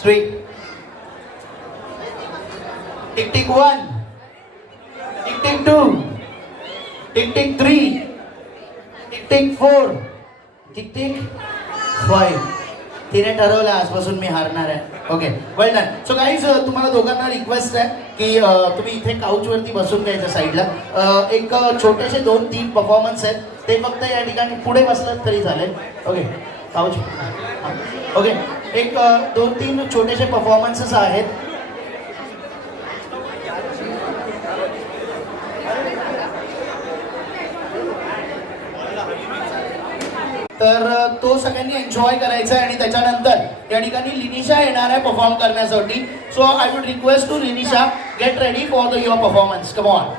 Sweet. Tick tick 1. Tick tick 2. Tick tick 3. Tick tick 4. Tick tick 5. तिने ठरवलं आजपासून मी हारणार आहे. ओके, वेल डन. सो गाईज, तुम्हाला दोघांना रिक्वेस्ट आहे की तुम्ही इथे काउचवरती बसून घ्यायचं साईडला. एक छोटेसे 2-3 परफॉर्मन्स आहेत, ते फक्त या ठिकाणी पुढे बसलं तरी चालेल. Okay, couch. ओके, एक 2-3 छोटेसे परफॉर्मन्सेस आहेत. तर तो सगळ्यांनी एन्जॉय करायचा आहे आणि त्याच्यानंतर या ठिकाणी लिनिशा येणार आहे परफॉर्म करण्यासाठी. So I would request to Linisha, get ready for the your performance. Come on.